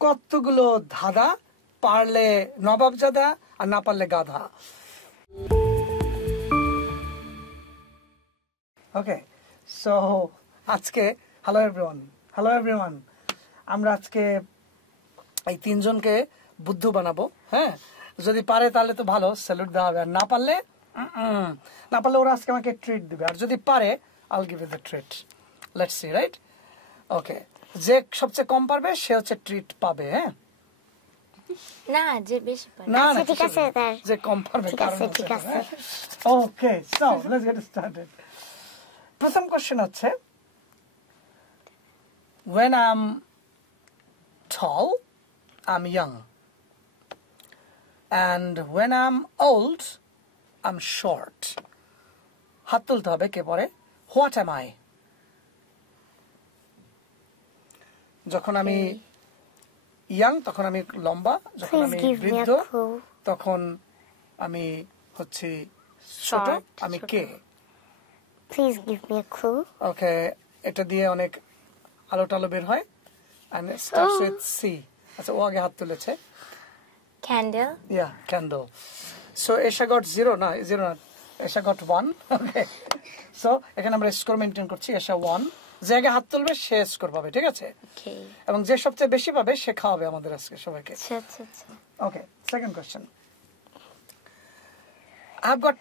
কতগুলো ধাঁধা, পারলে নবাবজাদা আর না পারলে গাধা। ওকে, সো আজকে হ্যালো এভরিওয়ান, আমরা আজকে এই তিনজনকে বুদ্ধু বানাবো। হ্যাঁ, যদি পারে তাহলে তো ভালো, স্যালুট দেওয়া হবে, আর না পারলে ওরা আজকে আমাকে ট্রিট দিবে, আর যদি পারে I'll give you the treat. Let's see, right? Okay, যে সবচেয়ে কম পারবে সে হচ্ছে ট্রিট পাবে। হ্যাঁ, না যে বেশি পারে না আচ্ছা, ঠিক আছে, তার যে কম পারবে ঠিক আছে, ঠিক আছে। ওকে, সো লেটস গেট স্টার্টেড। প্রথম কোশ্চেন হচ্ছে, when I'm tall I'm young, and when I'm old I'm short. হাত তুলতে হবে কে পরে। What am I? যখন আমি ইয়াং তখন আমি লম্বা, যখন Please আমি give me a বৃদ্ধ clue. তখন আমি হচ্ছি ছোট। Short, আমি ছোট। কে? Please give me a clue. ওকে, এটা দিয়ে অনেক আলো টালো বের হয়, and it starts with C. আচ্ছা, ও আগে হাত তুলেছে। Candle Yeah, candle. So Esha got 0 না, 0 না, Esha got 1. Okay, so এখানে আমরা স্কোর মেনটেন করছি। Esha 1, যে আগে হাত তুলবে সে স্কোর পাবে, ঠিক আছে? ওকে এবং যে সবচেয়ে বেশি পাবে সে খাওয়াবে আমাদের আজকে সবাইকে। আচ্ছা আচ্ছা আচ্ছা Okay, second question. I've got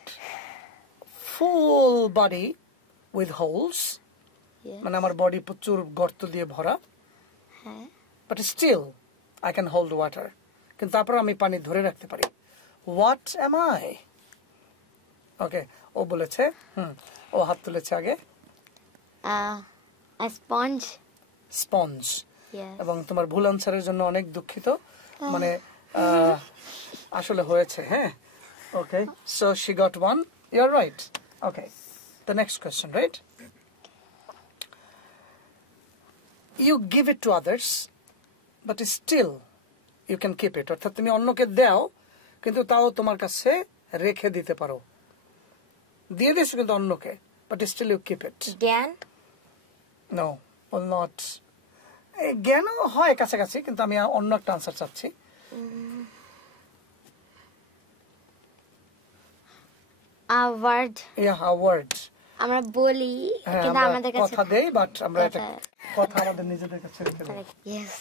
full body with holes. Yes. মানে আমার বডি প্রচুর গর্ত দিয়ে ভরা, হ্যাঁ but still I can hold water. কিন্তু তারপর আমি পানি ধরে রাখতে পারি। What am I? Okay, ও বলেছে, ও হাত তুলেছে আগে, A sponge. স্পঞ্জ। Yes. এবং তোমার ভুল আনসারের জন্য অনেক দুঃখিত, মানে আসলে হয়েছে। হ্যাঁ, ওকে, so she got 1. You're right. Okay, the next question, right? You give it to others, but still you can keep it. অর্থাৎ তুমি অন্যকে দাও কিন্তু তাও তোমার কাছে রেখে দিতে পারো। দিয়ে দিয়েছো কিন্তু অন্যকে, but still you keep it. জ্ঞান No, will not. জ্ঞানও হয় কাছাকাছি, কিন্তু আমি অন্য একটা আনসার চাচ্ছি। A word. Yeah, a word. আমরা বলি হ্যাঁ, কিন্তু আমরা আমাদের কাছে কথা দেই, বাট আমরা এটা কথা- কথা আমাদের নিজেদের কাছে রেখে দিই। Yes.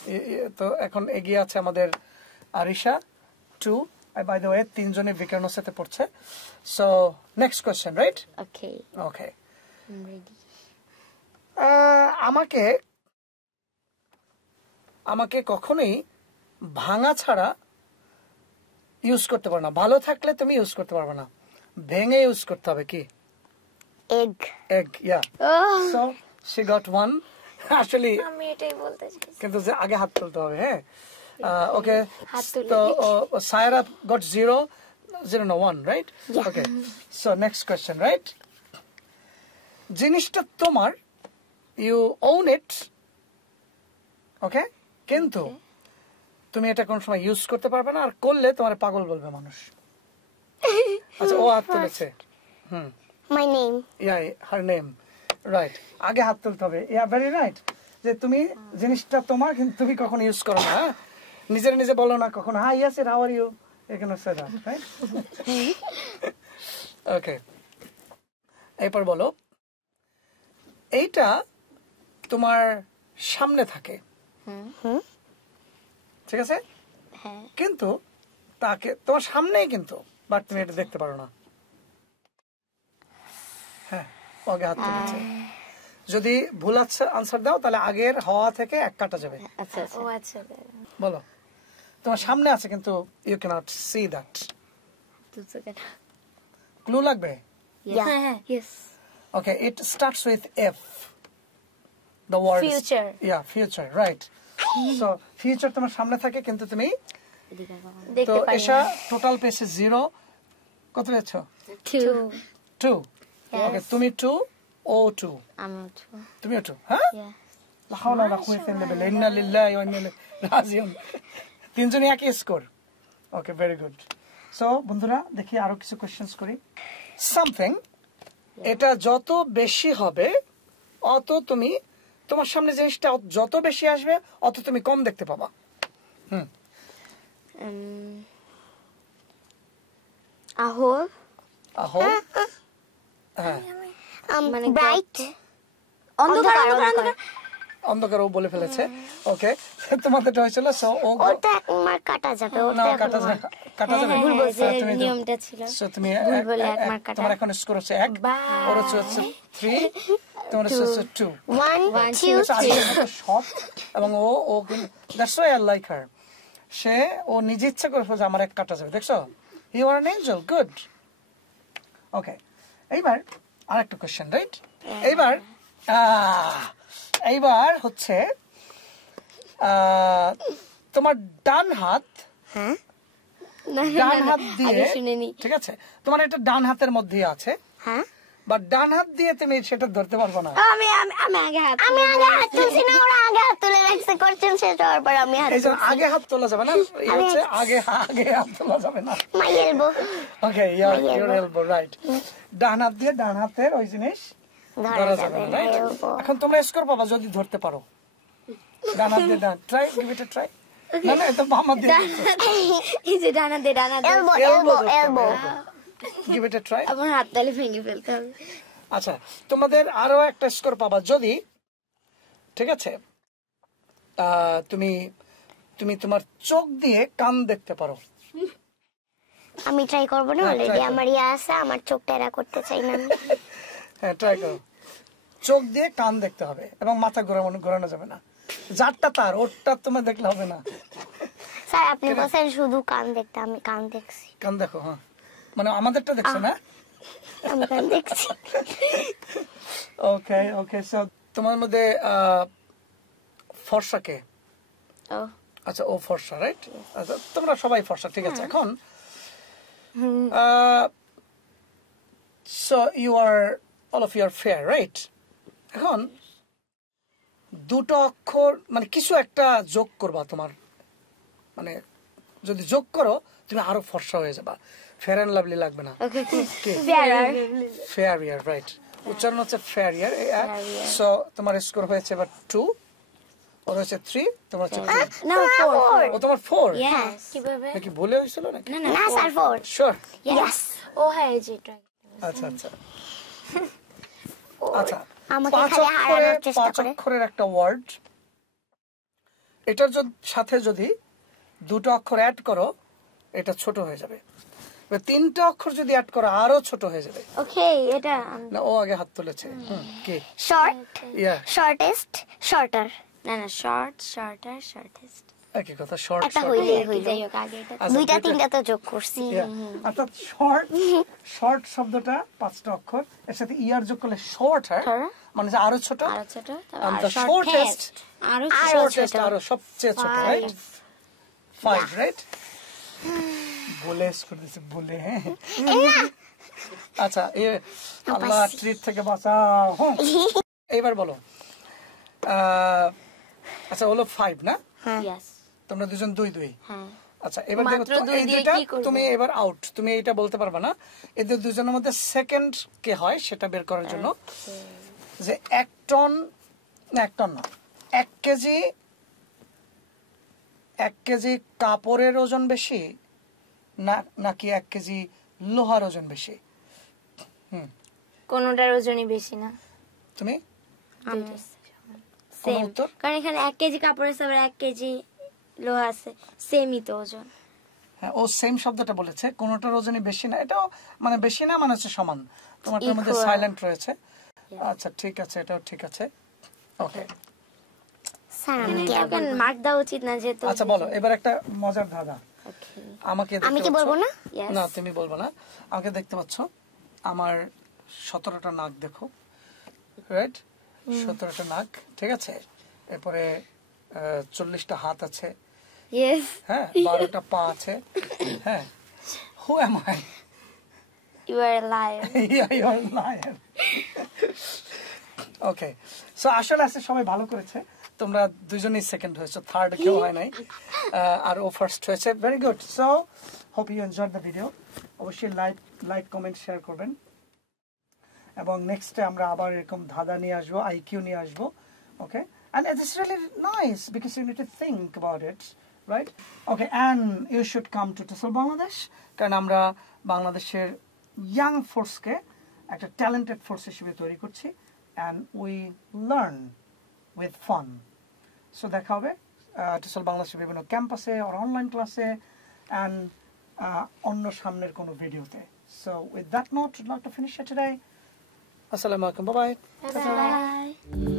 তো এখন এগিয়ে আছে আমাদের আরিশা 2, বাই দ্য ওয়ে তিনজনে বিকানোর সাথে পড়ছে। So next question, right? Okay, okay, I'm ready. আমাকে কখনোই ভাঙা ছাড়া ইউজ করতে পারো না। ভালো থাকলে তুমি ইউজ করতে পারবে না, ভেঙে ইউজ করতে হবে। কি? Egg. Egg. Yeah, Oh. So she got 1. আসলে আমি এটাই বলতে চাইছি কিন্তু যে আগে হাত তুলতে হবে। হ্যাঁ, ওকে, হাত তুলে তো সায়রা গট 0 no 1, রাইট? ওকে, সো নেক্সট কোয়েশ্চেন, রাইট? জিনিসটা তোমার, ইউ ওন ইট, ওকে, কিন্তু তুমি এটা কোন সময় ইউজ করতে পারবে না, আর করলে তোমার পাগল বলবে মানুষ। আচ্ছা, ও হাত তুলেছে। My name. Yeah, her name, right. আগে হাত তুলতে হবে। ইয়া, ভেরি রাইট, যে তুমি জিনিসটা তোমার কিন্তু তুমি কখনো ইউজ করো না। হ্যাঁ, নিজের নিজে বলো না কখনো, হাই ইয়াস হাউ আর ইউ, এখানে সে দ্যাট, রাইট? ওকে, এরপর বলো, এইটা তোমার সামনে থাকে, ঠিক আছে, হ্যাঁ, কিন্তু তাকে তোমার সামনেই, কিন্তু বাট তুমি এটা দেখতে পারো না। হ্যাঁ, আগে হাত তুলেছে। যদি ভুল আনসার দাও তাহলে আগের হওয়া থেকে 1 কাটা যাবে। আচ্ছা আচ্ছা। ও আচ্ছা বলো, তোমার সামনে আছে কিন্তু you can't see that. Clue লাগবে? Yeah. Yes. Okay, it starts with F. The word is- Future. Yeah, future, right. So future তোমার সামনে থাকে কিন্তু তুমি, তো দেখতে পাই এসা না টোটাল পেয়েছে 0। কত পেয়েছো? 2 2। ওকে, তুমি 2, ও 2, আমি তুমিও 2। হ্যাঁ, Yeah. লা হাওলা ওয়ালা কুওয়াতা ইল্লা বিল্লাহ, ইন্না লিল্লাহি ওয়া ইন্না ইলাইহি রাজিউন। তিনজনই একই স্কোর। ওকে, ভেরি গুড। সো বন্ধুরা, দেখি আরো কিছু কোশ্চেন্স করি। সামথিং, এটা যত বেশি হবে অত তুমি, তোমার সামনে জিনিসটা যত বেশি আসবে অত তুমি কম দেখতে পাবা। A hole. A hole? হ্যাঁ Bright. অন্ধকার অন্ধকার ও বলে ফেলেছে ওকে তোমাদেরটা হয়েছিল সো ও ওটা আমার কাটা যাবে না ওটা কাটা যাবে কাটা যাবে তুমি নিয়মটা ছিল সো তুমি ভুল বলে এক মার্ক কাটা। তোমার এখন স্কোর হচ্ছে 1 ওর হচ্ছে 3 তোমার হচ্ছে 2 1 2 শর্ট এবং ও that's why I like her সে ও নিজে ইচ্ছা করে যে আমার এক কাটা যাবে দেখছো you are an angel good okay এইবার আরেকটা কোশ্চেন রাইট এইবার হচ্ছে তোমার ডান হাত ডান হাত দিয়ে শুনিনি। ঠিক আছে তোমার একটা ডান হাতের মধ্যে আছে হ্যাঁ বা ডান হাত দিয়ে তুমি সেটা ধরতে পারবো না আমি আগে হাত আমি আগে হাত তুলছি না ওরা আগে হাত তুলে রাখছে করছেন শেষ হওয়ার পর আমি হাত এই যে আগে হাত তোলা যাবে না এই হচ্ছে আগে হাত তোলা যাবে না my elbow okay your elbow right ডান হাত দিয়ে ডান হাতের ওই জিনিস ধরা যাবে না রাইট এখন তোমরা স্কোর পাবা যদি ধরতে পারো ডান হাত দিয়ে ডান try give it a try না না এটা বাম হাত দিয়ে এই যে ডানা the elbow give it a try আমার হাত তালে ভেঙে ফেলতে হবে আচ্ছা তোমাদের আরো একটা স্কোর পাবা যদি ঠিক আছে তুমি তুমি তোমার চোখ দিয়ে কান দেখতে পারো আমি ট্রাই করব না হ্যাঁ, অলরেডি try করো। আমার ইয়া আছে আমার চোখটা এরা করতে চাই না আমি। হ্যাঁ ট্রাই করো চোখ দিয়ে কান দেখতে হবে এবং মাথা ঘোরানো যাবে না যারটা তার ওরটা তোমার দেখলে হবে না স্যার আপনি বলছেন শুধু কান দেখতে আমি কান দেখছি কান দেখো হ্যাঁ মানে আমাদেরটা দেখছো না আমি কান দেখছি ওকে ওকে সো তোমার মধ্যে ফর্সাকে ও আচ্ছা ও ফর্সা রাইট আচ্ছা তোমরা সবাই ফর্সা ঠিক আছে এখন so you are all of your fair right এখন দুটো অক্ষর মানে কিছু একটা যোগ করবা তোমার মানে যদি যোগ করো তুমি আরো ফর্সা হয়ে যাবা ফেয়ার অ্যান্ড লাভলি লাগবে না ওকে কে ফেয়ারার ফেয়ার ইয়ার রাইট উচ্চারণ হচ্ছে ফেয়ার ইয়ার সো তোমার স্কোর হয়েছে এবার 2 ওর হচ্ছে 3 তোমার হচ্ছে 2 না 4 ও তোমার 4 ইয়েস কিভাবে নাকি ভুলে হয়েছিল নাকি না না স্যার 4 শিওর ইয়েস ও হ্যাঁ এই যে ট্রাই আচ্ছা আচ্ছা আচ্ছা আমাকে পাঁচ খালি হারানোর অক্ষরের চেষ্টা করে অক্ষরের একটা ওয়ার্ড এটার সাথে যদি দুটো অক্ষর অ্যাড করো এটা ছোট হয়ে যাবে এবার তিনটা অক্ষর যদি অ্যাড করো আরো ছোট হয়ে যাবে ওকে এটা না ও আগে হাত তুলেছে কি শর্ট ইয়া শর্টেস্ট শর্টার না শর্টার শর্টেস্ট একই কথা শর্ট একটা হইলে হইলে যাই হোক আগে এটা দুইটা তিনটা তো যোগ করছি অর্থাৎ শর্ট শব্দটা পাঁচটা অক্ষর এর সাথে ইয়ার যোগ করলে শর্টার মানে যে আরো ছোট আরো ছোট and the shortest আরো shortest আরো সবচেয়ে ছোট রাইট 5 রাইট বলে করে দিছে বলে হ্যাঁ আচ্ছা আল্লাহ ট্রিট থেকে বাঁচাও এবার বলো আচ্ছা হলো 5 না ইয়েস তোমরা দুজন 2 হ্যাঁ আচ্ছা এবার দেখো মাত্র তো দুই এই দিয়ে দুইটা কি করবো? তুমি এবার আউট তুমি এটা বলতে পারবে না এদের দুজনের মধ্যে সেকেন্ড কে হয় সেটা বের করার জন্য যে 1 টন না 1 টন না 1 কেজি কাপড়ের ওজন বেশি নাকি 1 কেজি লোহার ওজন বেশি কোনটার ওজনই বেশি না তুমি সেম উত্তর? কারণ এখানে 1 কেজি কাপড় আছে আবার 1 কেজি লোহা আছে সেমই তো ওজন হ্যাঁ ও সেম শব্দটা বলেছে কোনটার ওজনই বেশি না এটাও মানে বেশি না মানে হচ্ছে সমান তোমারটার মধ্যে Equal. সাইলেন্ট রয়েছে আচ্ছা ঠিক আছে এটাও ঠিক আছে ওকে স্যার আমি কি এখন মার্ক দেওয়া উচিত না যেহেতু আচ্ছা বলো এবার একটা মজার ধাঁধা ওকে আমাকে আমি দেখতে কি বলবো পাচ্ছ? না Yes. না তুমি বলবো না আমাকে দেখতে পাচ্ছ আমার 17টা নাক দেখো রাইট 17টা নাক ঠিক আছে এরপরে 40টা হাত আছে ইয়েস হ্যাঁ 12টা পা আছে হ্যাঁ who am I you are liar you are liar okay so আসলে সবাই ভালো করেছে তোমরা দুজনেই সেকেন্ড হয়েছো থার্ড কেউ হয় নাই আর ও ফার্স্ট হয়েছে very good so hope you enjoy the video অবশ্যই লাইক কমেন্ট শেয়ার করবেন এবং নেক্সটে আমরা আবার এরকম ধাঁধা নিয়ে আসবো আইকিউ নিয়ে আসবো ওকে and it's really nice because you need to think about it right? Okay, and you should come to TESOL Bangladesh কারণ আমরা বাংলাদেশের ইয়াং ফোর্সকে একটা ট্যালেন্টেড ফোর্স হিসেবে তৈরি করছি and we learn with fun. So দেখা হবে TESOL বাংলাদেশের বিভিন্ন ক্যাম্পাসে or অনলাইন ক্লাসে and অন্য সামনের কোনো ভিডিওতে. So with that note, I'd like to finish it today. Assalamu alaikum. Bye bye. Bye.